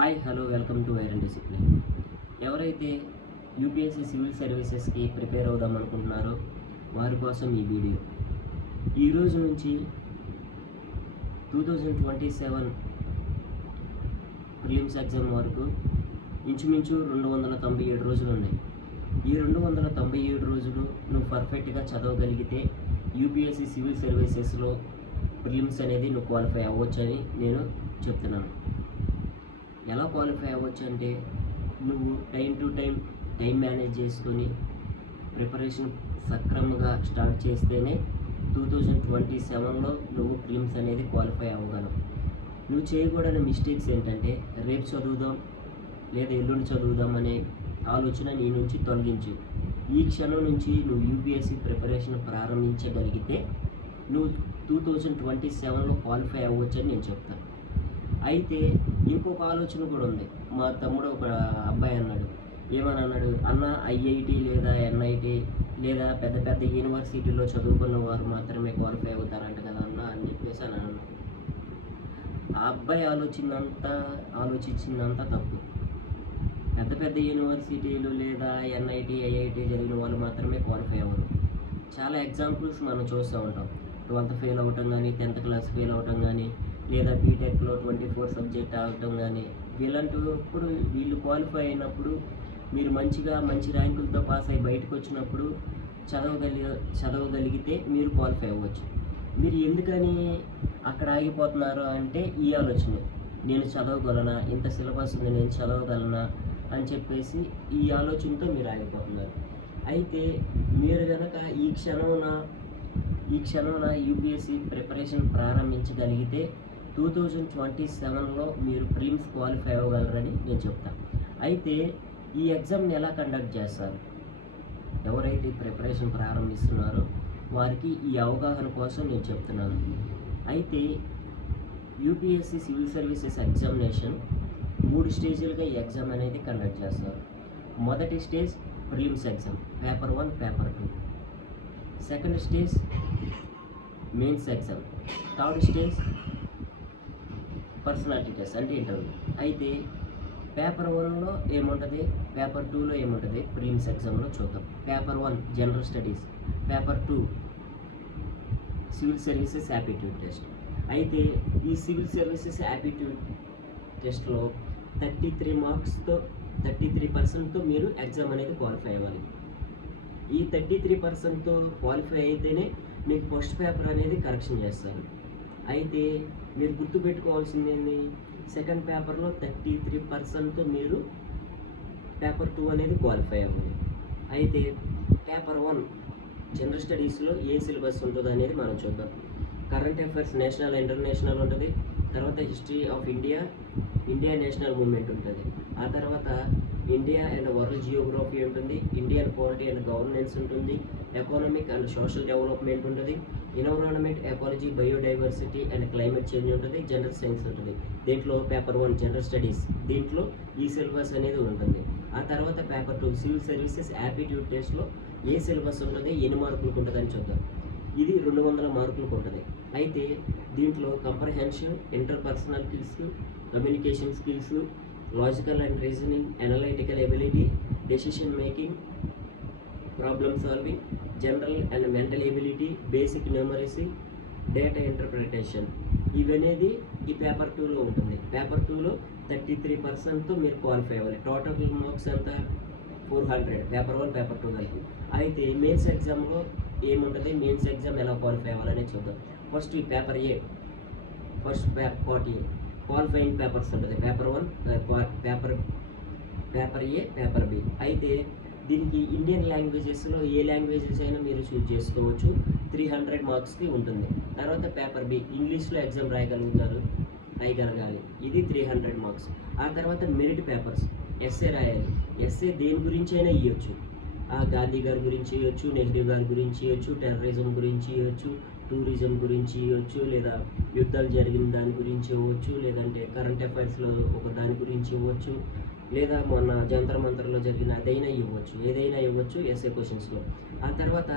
Hi hello welcome to iron discipline. ఎవరైతే UPSC civil సర్వీసెస్కి prepare అవుదాం అనుకుంటున్నారో వారి కోసం ఈ వీడియో. ఈరోజు నుంచి 2027 ప్రిలిమ్స్ ఎగ్జామ్ వరకు ఇంచుమించు 297 రోజులు ఉన్నాయి. ఈ 297 రోజులు నువ్వు పర్ఫెక్ట్గా చదవగలిగితే యూపీఎస్సీ సివిల్ సర్వీసెస్లో ప్రిలిమ్స్ అనేది నువ్వు క్వాలిఫై అవ్వచ్చని నేను చెప్తున్నాను. ఎలా క్వాలిఫై అవ్వచ్చు అంటే నువ్వు టైం మేనేజ్ చేసుకొని ప్రిపరేషన్ సక్రమంగా స్టార్ట్ చేస్తేనే 2027లో నువ్వు ప్రిలిమ్స్ అనేది క్వాలిఫై అవ్వగలవు. నువ్వు చేయకూడని మిస్టేక్స్ ఏంటంటే రేపు చదువుదాం లేదా ఎల్లుండి చదువుదాం అనే ఆలోచన నీ నుంచి తొలగించు. ఈ క్షణం నుంచి నువ్వు యూపీఎస్సీ ప్రిపరేషన్ ప్రారంభించగలిగితే నువ్వు 2027లో క్వాలిఫై అవ్వచ్చని నేను చెప్తాను. అయితే ఇంకొక ఆలోచన కూడా ఉంది. మా తమ్ముడు ఒక అబ్బాయి అన్నాడు, ఏమని అన్నాడు, అన్న ఐఐటి లేదా ఎన్ఐటి లేదా పెద్ద పెద్ద యూనివర్సిటీలో చదువుకున్న వారు మాత్రమే క్వాలిఫై అవుతారంట కదా అన్న అని చెప్పేసి అని అన్నాను. ఆ అబ్బాయి ఆలోచించిందంతా తప్పు. పెద్ద పెద్ద యూనివర్సిటీలు లేదా ఎన్ఐటి ఐఐటి చదివిన వాళ్ళు మాత్రమే క్వాలిఫై అవ్వరు. చాలా ఎగ్జాంపుల్స్ మనం చూస్తూ ఉంటాం. 12th ఫెయిల్ అవటం కానీ, 10th క్లాస్ ఫెయిల్ అవటం కానీ, లేదా బీటెక్లో 24 సబ్జెక్ట్ ఆగటం కానీ, వీళ్ళంటప్పుడు వీళ్ళు క్వాలిఫై అయినప్పుడు మీరు మంచి ర్యాంకులతో పాస్ అయ్యి బయటకు వచ్చినప్పుడు చదవగలిగితే మీరు క్వాలిఫై అవ్వచ్చు. మీరు ఎందుకని అక్కడ ఆగిపోతున్నారు అంటే ఈ ఆలోచన, నేను చదవగలనా, ఇంత సిలబస్ ఉంది నేను చదవగలనా అని చెప్పేసి ఈ ఆలోచనతో మీరు ఆగిపోతున్నారు. అయితే మీరు కనుక ఈ క్షణంన యూపీఎస్సీ ప్రిపరేషన్ ప్రారంభించగలిగితే 2027లో మీరు ప్రిలిమ్స్ క్వాలిఫై అవ్వగలరని నేను చెప్తాను. అయితే ఈ ఎగ్జామ్ని ఎలా కండక్ట్ చేస్తారు, ఎవరైతే ప్రిపరేషన్ ప్రారంభిస్తున్నారో వారికి ఈ అవగాహన కోసం నేను చెప్తున్నాను. అయితే యూపీఎస్సీ సివిల్ సర్వీసెస్ ఎగ్జామినేషన్ 3 స్టేజీలుగా ఈ ఎగ్జామ్ అనేది కండక్ట్ చేస్తారు. మొదటి stage prelims exam, paper 1, paper 2. Second stage mains exam. Third stage personality test అంటే ఇంటర్వ్యూ. అయితే పేపర్ 1లో ఏముంటుంది, పేపర్ 2లో ఏముంటుంది ప్రిలిమ్స్ ఎగ్జామ్లో చూద్దాం. Paper 1 general studies, paper 2 civil services aptitude test. అయితే ఈ సివిల్ సర్వీసెస్ యాప్టిట్యూడ్ టెస్ట్లో 33 మార్క్స్తో 33% మీరు ఎగ్జామ్ అనేది క్వాలిఫై అవ్వాలి. ఈ 33%తో క్వాలిఫై అయితేనే మీకు ఫస్ట్ పేపర్ అనేది కరెక్షన్ చేస్తారు. అయితే మీరు గుర్తుపెట్టుకోవాల్సింది ఏంటి, సెకండ్ పేపర్లో 33%తో మీరు పేపర్ 2 అనేది క్వాలిఫై అవ్వాలి. అయితే పేపర్ 1 జనరల్ స్టడీస్లో ఏ సిలబస్ ఉంటుందో అనేది మనం చూద్దాం. కరెంట్ అఫైర్స్ నేషనల్ ఇంటర్నేషనల్ ఉంటుంది. తర్వాత history of India national movement ఉంటుంది. ఆ తర్వాత ఇండియా అండ్ వరల్డ్ జియోగ్రఫీ ఉంటుంది. ఇండియన్ పాలిటీ అండ్ గవర్నెన్స్ ఉంటుంది. ఎకనామిక్ అండ్ సోషల్ డెవలప్మెంట్ ఉంటుంది. Environment, ecology, biodiversity and climate change ఉంటుంది. జనరల్ సైన్స్ ఉంటుంది. దీంట్లో పేపర్ 1 జనరల్ స్టడీస్, దీంట్లో ఈ సిలబస్ అనేది ఉంటుంది. ఆ తర్వాత పేపర్ 2 సివిల్ సర్వీసెస్ యాప్టిట్యూడ్ టెస్ట్లో ఏ సిలబస్ ఉంటుంది, ఎన్ని మార్కులకు ఉంటుంది అని చూద్దాం. ఇది 200 మార్కులకు ఉంటుంది. అయితే దీంట్లో comprehension, interpersonal skills, communication skills, logical and reasoning, analytical ability, decision making, problem solving, general and mental ability, basic numeracy, data interpretation ఇవనేది ఈ పేపర్ 2లో ఉంటుంది. పేపర్ 2లో 33%తో మీరు క్వాలిఫై అవ్వాలి. టోటల్ మార్క్స్ ఎంత, 400 పేపర్ 1 పేపర్ 2 కలిపి. అయితే మెయిన్స్ ఎగ్జామ్లో ఏముంటుంది, మెయిన్స్ ఎగ్జామ్ ఎలా క్వాలిఫై అవ్వాలనే చూద్దాం. ఫస్ట్ ఈ paper A, first part A qualifying papers ఉంటుంది. పేపర్ 1 పేపర్ ఏ, పేపర్ బి. అయితే దీనికి ఇండియన్ లాంగ్వేజెస్లో ఏ లాంగ్వేజెస్ అయినా మీరు చూజ్ చేసుకోవచ్చు. 300 మార్క్స్కి ఉంటుంది. తర్వాత పేపర్ బి ఇంగ్లీష్లో ఎగ్జామ్ రాయగలగాలి. ఇది 300 మార్క్స్. ఆ తర్వాత మెరిట్ పేపర్స్, ఎస్ఏ రాయాలి. ఎస్ఏ దేని గురించి అయినా ఇవ్వచ్చు. గాంధీ గారి గురించి ఇవ్వచ్చు, నెహ్రూ గారి గురించి ఇవ్వచ్చు, టెర్రరిజం గురించి ఇవ్వచ్చు, టూరిజం గురించి ఇవ్వచ్చు, లేదా యుద్ధాలు జరిగిన దాని గురించి ఇవ్వచ్చు, లేదంటే కరెంట్ అఫైర్స్లో ఒక దాని గురించి ఇవ్వచ్చు, లేదా మొన్న జంతర్ మంతర్లో జరిగిన ఏదైనా ఇవ్వచ్చు ఎస్ఏ క్వశ్చన్స్లో. ఆ తర్వాత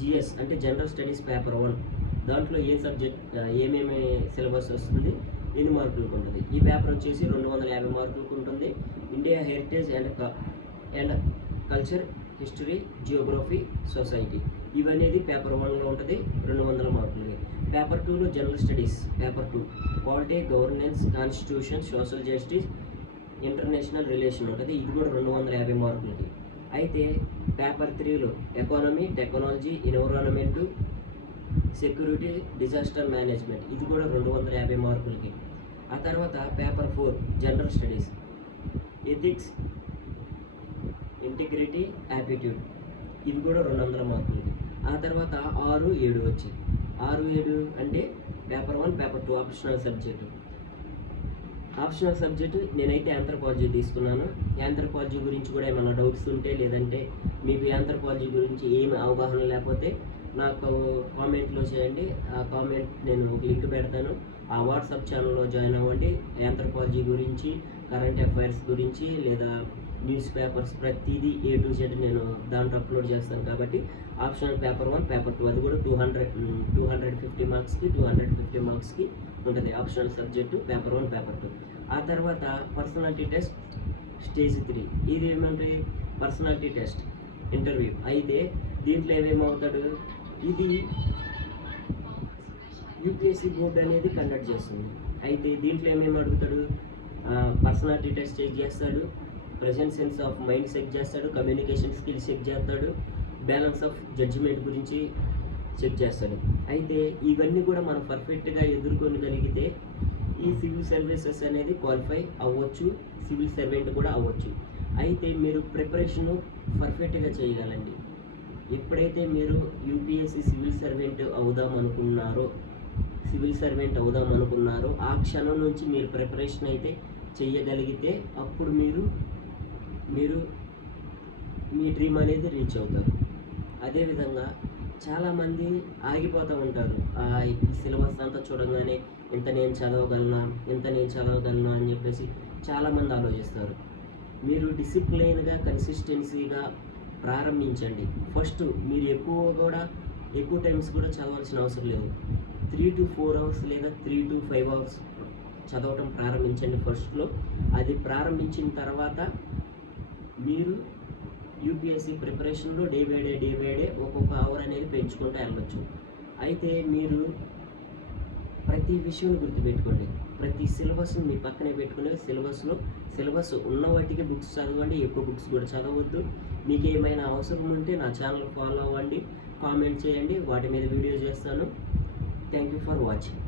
జిఎస్ అంటే జనరల్ స్టడీస్ పేపర్ 1, దాంట్లో ఏ సబ్జెక్ట్ ఏమేమి సిలబస్ వస్తుంది, ఎన్ని మార్కులకు ఉంటుంది. ఈ పేపర్ వచ్చేసి 250 మార్కులకు ఉంటుంది. India heritage and culture, history, geography, society ఇవనేది పేపర్ 1లో ఉంటుంది 200 మార్కులకి. పేపర్ 2లో general studies paper 2 polity, governance, constitution, social justice, international relation ఉంటుంది. ఇది కూడా 250 మార్కులకి. అయితే పేపర్ 3లో economy, technology, environment, security, disaster management ఇది కూడా 250 మార్కులకి. ఆ తర్వాత paper 4 general studies ethics, integrity, aptitude ఇవి కూడా 200 మార్కులకి. ఆ తర్వాత 6, 7 వచ్చాయి. 6, 7 అంటే paper 1, paper 2 optional subject. Optional subject నేనైతే ఆంథ్రోపాలజీ తీసుకున్నాను. ఆంథ్రోపాలజీ గురించి కూడా ఏమైనా డౌట్స్ ఉంటే, లేదంటే మీకు ఆంథ్రోపాలజీ గురించి ఏమి అవగాహన లేకపోతే నాకు కామెంట్లో చేయండి. ఆ కామెంట్ నేను లింక్ పెడతాను. ఆ వాట్సాప్ ఛానల్లో జాయిన్ అవ్వండి. ఆంథ్రోపాలజీ గురించి, కరెంట్ అఫైర్స్ గురించి, లేదా న్యూస్ పేపర్స్ ప్రతిదీ A to Z నేను దాంట్లో అప్లోడ్ చేస్తాను. కాబట్టి ఆప్షనల్ పేపర్ 1, పేపర్ 2 అది కూడా 250 మార్క్స్కి 250 మార్క్స్కి ఉంటుంది ఆప్షనల్ సబ్జెక్టు పేపర్ 1, పేపర్ 2. ఆ తర్వాత పర్సనాలిటీ టెస్ట్ స్టేజ్ 3 ఇది ఏమంటే పర్సనాలిటీ టెస్ట్ ఇంటర్వ్యూ. అయితే దీంట్లో ఏమేమవుతాడు, ఇది యూపీఎస్సీ బోర్డు అనేది కండక్ట్ చేస్తుంది. అయితే దీంట్లో ఏమేమి అడుగుతాడు, పర్సనాలిటీ టెస్ట్ చెక్ చేస్తాడు, present sense of mind check చేస్తాడు, కమ్యూనికేషన్ స్కిల్స్ చెక్ చేస్తాడు, బ్యాలెన్స్ ఆఫ్ జడ్జిమెంట్ గురించి చెక్ చేస్తాడు. అయితే ఇవన్నీ కూడా మనం పర్ఫెక్ట్గా ఎదుర్కొనగలిగితే ఈ సివిల్ సర్వీసెస్ అనేది క్వాలిఫై అవ్వచ్చు, సివిల్ సర్వెంట్ కూడా అవ్వచ్చు. అయితే మీరు ప్రిపరేషను పర్ఫెక్ట్గా చేయగలండి. ఎప్పుడైతే మీరు యూపీఎస్సీ సివిల్ సర్వెంట్ అవుదాం అనుకున్నారో ఆ క్షణం నుంచి మీరు ప్రిపరేషన్ అయితే చేయగలిగితే అప్పుడు మీరు మీ డ్రీమ్ అనేది రీచ్ అవుతారు. అదేవిధంగా చాలామంది ఆగిపోతూ ఉంటారు. ఈ సిలబస్ అంతా చూడగానే ఇంత నేను చదవగలనా అని చెప్పేసి చాలామంది ఆలోచిస్తారు. మీరు డిసిప్లైన్గా, కన్సిస్టెన్సీగా ప్రారంభించండి. ఫస్ట్ మీరు ఎక్కువ టైమ్స్ కూడా చదవాల్సిన అవసరం లేదు. 3 to 4 అవర్స్ లేదా 3 to 5 అవర్స్ చదవటం ప్రారంభించండి ఫస్ట్లో. అది ప్రారంభించిన తర్వాత మీరు యూపీఎస్సీ ప్రిపరేషన్లో డే బై డే ఒక్కొక్క అవర్ అనేది పెంచుకుంటూ వెళ్ళవచ్చు. అయితే మీరు ప్రతి విషయం గుర్తుపెట్టుకోండి. ప్రతి సిలబస్ని మీ పక్కనే పెట్టుకుని సిలబస్ ఉన్న వాటికి బుక్స్ చదవండి. ఎక్కువ బుక్స్ కూడా చదవద్దు. మీకు ఏమైనా అవసరం ఉంటే నా ఛానల్ ఫాలో అవ్వండి, కామెంట్ చేయండి, వాటి మీద వీడియో చేస్తాను. Thank you for watching.